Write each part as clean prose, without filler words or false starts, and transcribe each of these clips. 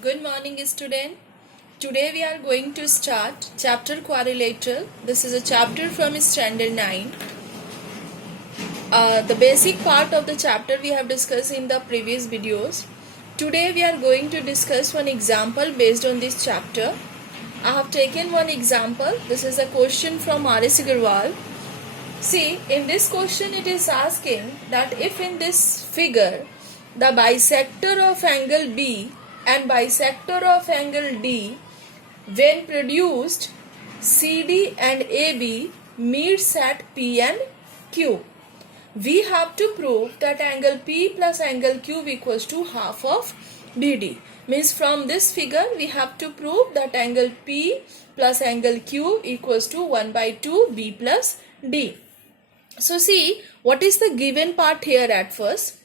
Good morning, student. Today we are going to start chapter quadrilateral. This is a chapter from standard 9. The basic part of the chapter we have discussed in the previous videos. Today we are going to discuss one example based on this chapter. I have taken one example. This is a question from R.S. Agarwal. See, in this question it is asking that if in this figure the bisector of angle B and bisector of angle D, when produced, CD and AB meets at P and Q. We have to prove that angle P plus angle Q equals to half of BD. Means from this figure we have to prove that angle P plus angle Q equals to 1 by 2 B plus D. So see, what is the given part here at first?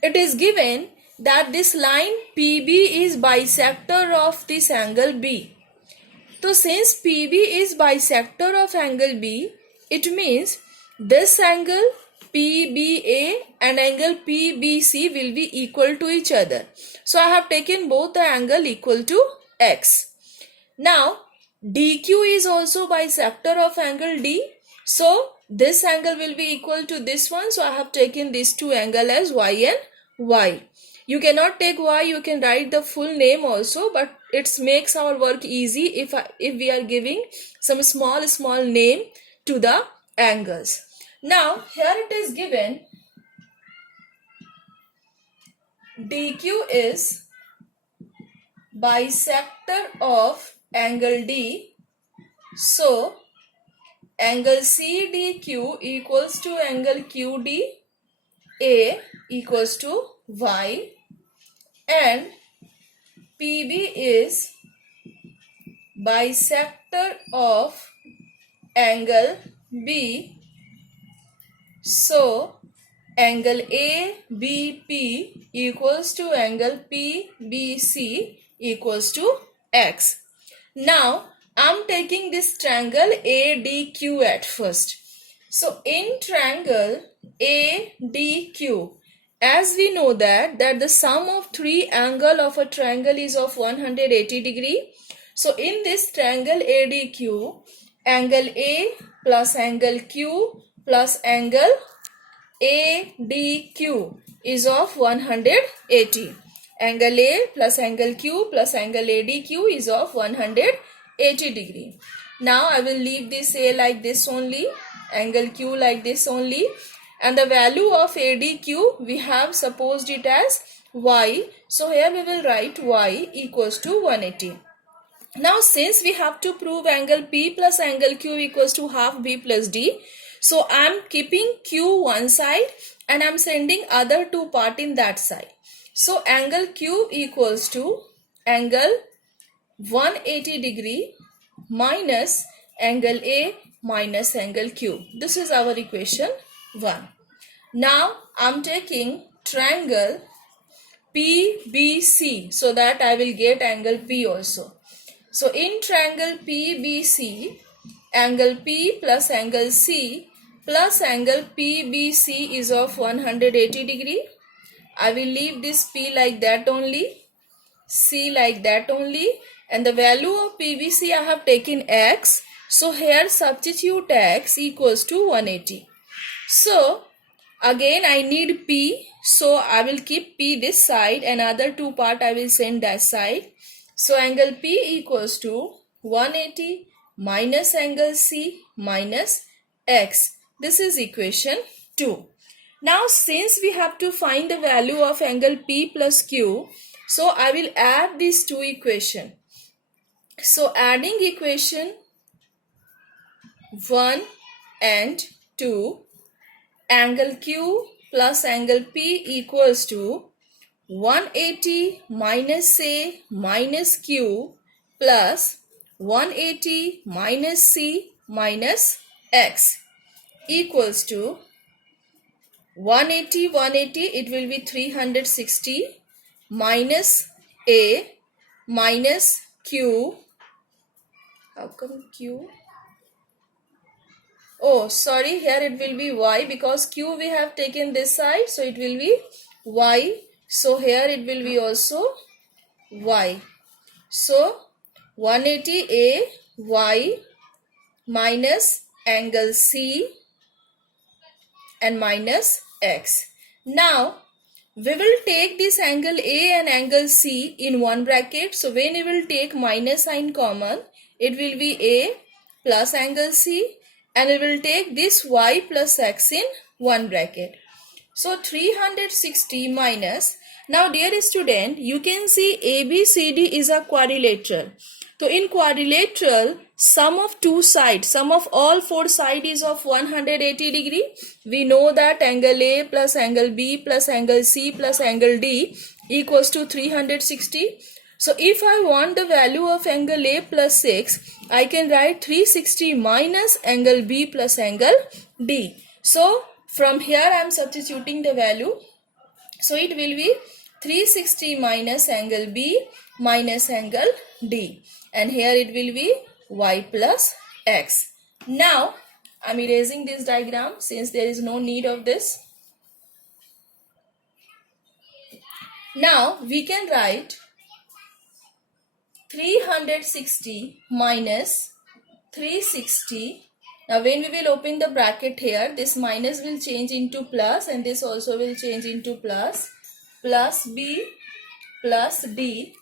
It is given that this line PB is bisector of this angle B. So since PB is bisector of angle B, it means this angle PBA and angle PBC will be equal to each other. So I have taken both the angle equal to X. Now DQ is also bisector of angle D. So this angle will be equal to this one. So I have taken these two angles as Y and Y. You cannot take Y, you can write the full name also, but it makes our work easy if we are giving some small name to the angles. Now here it is given DQ is bisector of angle D. So angle CDQ equals to angle QDA equals to Y, and PB is bisector of angle B. So angle ABP equals to angle PBC equals to X. Now I am taking this triangle ADQ at first. So in triangle ADQ, as we know that the sum of three angles of a triangle is of 180 degree. So in this triangle ADQ, angle A plus angle Q plus angle ADQ is of 180. Angle A plus angle Q plus angle ADQ is of 180 degree. Now I will leave this A like this only, angle Q like this only, and the value of ADQ we have supposed it as Y. So here we will write Y equals to 180. Now since we have to prove angle P plus angle Q equals to half B plus D, so I am keeping Q one side and I am sending other two part in that side. So angle Q equals to angle 180 degree minus angle A minus angle Q. This is our equation 1. Now I am taking triangle PBC so that I will get angle P also. So in triangle PBC, angle P plus angle C plus angle PBC is of 180 degree. I will leave this P like that only, C like that only, and the value of PBC I have taken X. So here substitute X equals to 180. So again I need P, so I will keep P this side and other two part I will send that side. So angle P equals to 180 minus angle C minus X. This is equation 2. Now since we have to find the value of angle P plus Q, so I will add these two equations. So adding equation 1 and 2, angle Q plus angle P equals to 180 minus A minus Q plus 180 minus C minus X equals to 180, it will be 360 minus A minus Q. How come Q? Oh, sorry, here it will be Y because Q we have taken this side, so it will be Y. So here it will be also y. So 180 AY minus angle C and minus x. Now we will take this angle A and angle C in one bracket. So when we will take minus sign common, it will be A plus angle C, and we will take this y plus x in one bracket. So 360 minus, now dear student, you can see ABCD is a quadrilateral. So in quadrilateral, sum of two sides, sum of all four sides is of 180 degree. We know that angle A plus angle B plus angle C plus angle D equals to 360. So if I want the value of angle A plus 6, I can write 360 minus angle B plus angle D. So from here I am substituting the value. So it will be 360 minus angle B minus angle D. And here it will be y plus x. Now I am erasing this diagram since there is no need of this. Now we can write 360 minus 360. Now when we will open the bracket here, this minus will change into plus and this also will change into plus b plus d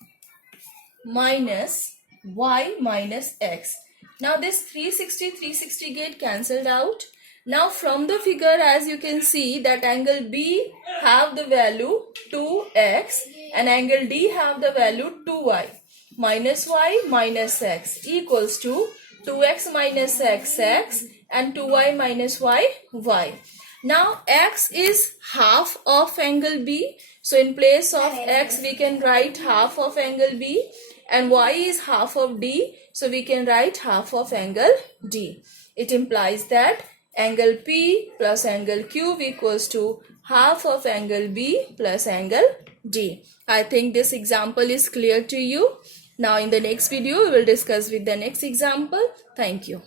minus y minus x. Now this 360 get cancelled out. Now from the figure, as you can see that angle B have the value 2x and angle D have the value 2y. Minus y minus x equals to 2x minus x and 2y minus y. Now x is half of angle B. So in place of x we can write half of angle B, and y is half of D. So we can write half of angle D. It implies that angle P plus angle Q equals to half of angle B plus angle D. I think this example is clear to you. Now in the next video we will discuss with the next example. Thank you.